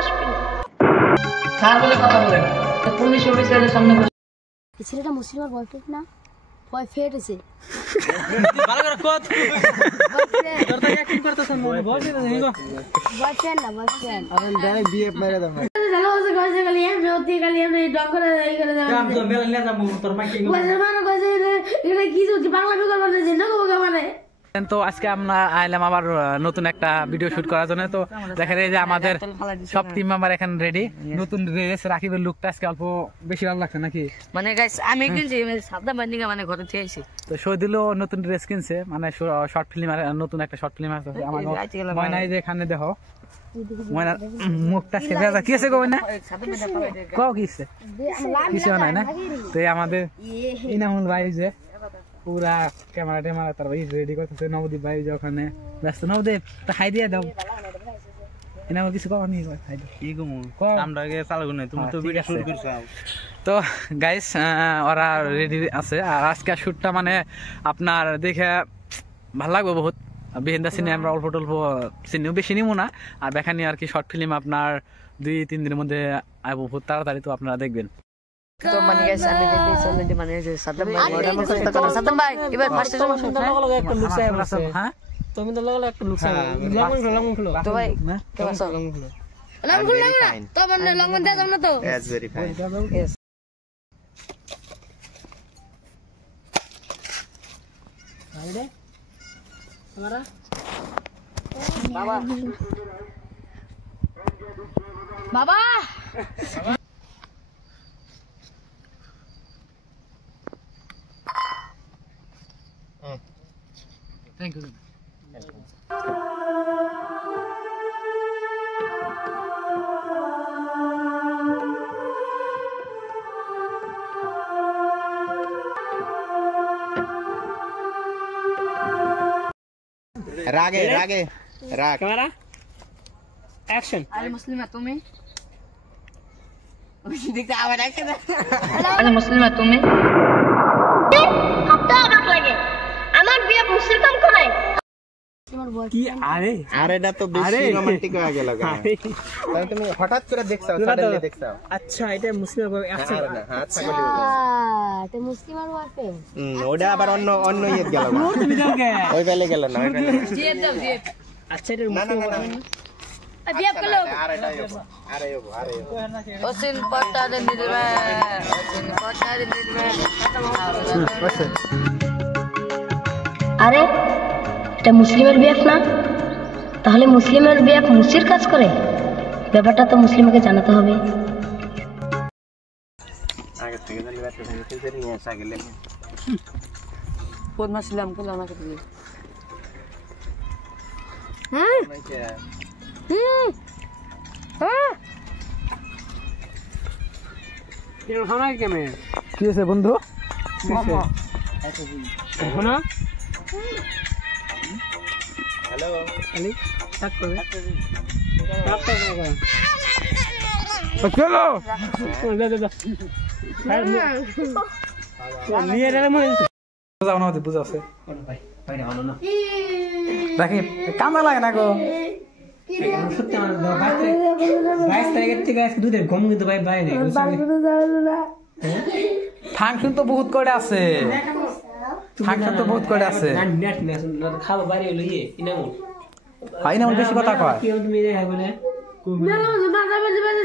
আসবেন। স্যার বলে কথা বলেন, পুলিশ অফিসারের সামনে বসে। এই ছেলেটা মুসলিমের বয়ফ্রেন্ড না? বয়ফ্রেন্ড আছে। ভালো করে কত তোর তো অ্যাক্টিং করতেছ না, বয়ফ্রেন্ড আছে নিগো। বয়ফ্রেন্ড না, বয়ফ্রেন্ড। আরে ডাইরেক্ট বিএফ মেরে দাও। জানো ওসে কইছে গলি এম জোতি গলি এম ডক্টর এই করে দাও। কাম তো মেলা নিয়ে যাবো তোর মাইকিং। বলে মানে কইছে এটা কি জোতি বাংলা বিকল বলতে যে না গো মানে। তো আজকে আমরা আইলাম আবার নতুন একটা ভিডিও শুট করার জন্য। তো দেখেন এই যে আমাদের সব টিম মেম্বার এখানে রেডি। নতুন ড্রেস রাকিবের লুকটা আজকে অল্প বেশি ভালো লাগছে নাকি? মানে গাইস আমি কিনছি সাদা বান্ডিং মানে ঘরে থেকে আইছি। তো শহীদুলও নতুন ড্রেস কিনছে, মানে শর্ট ফিল্ম আর নতুন একটা শর্ট ফিল্ম আছে। আমার ময়না এই যে এখানে দেখো, ময়না মুখটা সেভে আছে। কি আছে গো ময়না? কও কি আছে? কিছু নাই না? তো এই আমাদের ইনামুল ভাই যে পুরা ক্যামেরা ট্যামেরা তার ভাই রেডি করতেছে। নবদ্বীপ ভাই যে ওখানে ব্যস্ত। নবদ্বীপ তো খাই দিয়ে দাও, ইনামুল কিছু কও নি খাই দাও। কি গো আমরা আগে চালাবো না, তুমি তো ভিডিও শুট করছো। তো গাইস ওরা রেডি আছে। আর আজকে শুটটা মানে আপনার দেখে ভালো লাগবে বহুত। বিহাইন্ড দ্য সিনে আমরা অল্প টল্প সিনেও বেশি নিবো না। আর বেখানি আর কি শর্ট ফিল্ম আপনার 2-3 দিনের মধ্যে আইবো বহুত তাড়াতাড়ি। তো আপনারা দেখবেন। তো মানে গাইস আমি দেখতে চলে মানে যে সাদ্দাম ভাই সাদ্দাম ভাই এবার ফার্স্ট টাইম লগা একটা লুক চাই আছে। হ্যাঁ তুমি তো লগা একটা লুক চাই। লঙ্গন খোলো তো ভাই কেমন আছো? লঙ্গন না তো মানে লঙ্গন দে দাও না তো। That's very fine. ইয়েস আইডে আমারা বাবা বাবা থ্যাংক ইউ। রাগে রাগে রাগ। Camera action. আরে মুসলিমা তুমি দেখতে আবার একটা আরে মুসলিমা তুমি হাতটা অবাক লাগে, আমার বিয়ে মুসলিম কাম করায়। কি আরে আর এটা তো বেশি রোমান্টিক হয়ে গেল। তাহলে তুমি হঠাৎ করে দেখছাও, সাডেনলি দেখছাও। আচ্ছা এটা মুসলিম অ্যাকশন। হাত ছাগলি তে মুসলিমের বয়ফ্রেন্ড। ওটা আবার অন্য অন্য ইয়ে গেল। তুমি যাও কে? ওই বেলে গেল না, ওই বেলে। জিয়ে দাও জিয়ে। আচ্ছা এটা না না মুসলিম না বিয়ে করলো আরে এটা আরে আরে ওসিন পটা দে দিবে ওসিন পটা দে দিবে। আরে এটা মুসলিমের বিয়ে না? তাহলে মুসলিমের বিয়ে মুসির কাজ করে? ব্যাপারটা তো মুসলিমকে জানাতে হবে। আগে থেকে জানি ব্যাপারটা থেকে নিয়ে আসা গেলে। কোন মুসলিম কোন আমাকে দিবে? এটা হানা কেমনে? কি আছে বন্ধু? মামা শোনো হ্যালো আলি কাট করবে কাট করবে চলো দে দে দে নিয়ে রে মনে বুঝাও না, বুঝাও আছে ভাই ভাই ভালো না রাকিব কান্দা লাগে না গো। সত্যি আমার 22 তারিখের থেকে আজকে দুধের গম কিন্তু ভাই বাইরে ফাংশন তো বহুত করে আছে, ফাংশন তো বহুত করে আছে। নেট নেট খাবো বাইরে হলো ইয়ে ইনামুল হয় না বেশি কথা কয়। কি তুমি রে বলে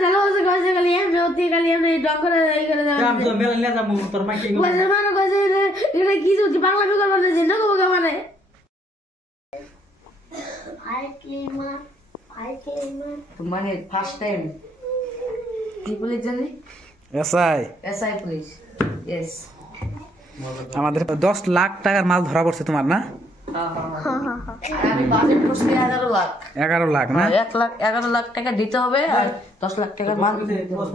জানো ওসে কইছে গলি এম জোতি গলি এম ডক্টর এই করে দাও। কাম তো মেলা নিয়ে যাবো তোর মাইকিং। বলে মানে কইছে এটা কি জোতি বাংলা বিকল বলতে যে না গো মানে। মানে ফার্স্ট টাইম কি পুলিশ জানি? SI SI police. ইয়েস আমাদের 10 লাখ টাকার মাল ধরা পড়ছে তোমার না? আমি বাজেট করছি 11 লাখ। 11 লাখ না? 1 লাখ 11 লাখ টাকা দিতে হবে আর 10 লাখ টাকা মাল দিতে হবে।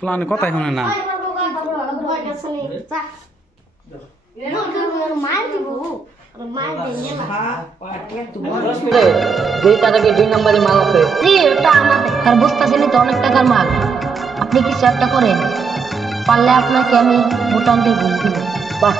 প্লান কথাই শুনে না। তার বুঝতেছেন তো অনেক টাকার মাল, আপনি কিছু একটা করেন। পারলে আপনাকে আমি বোতাম দিয়ে ঘুষ দিব। বাহ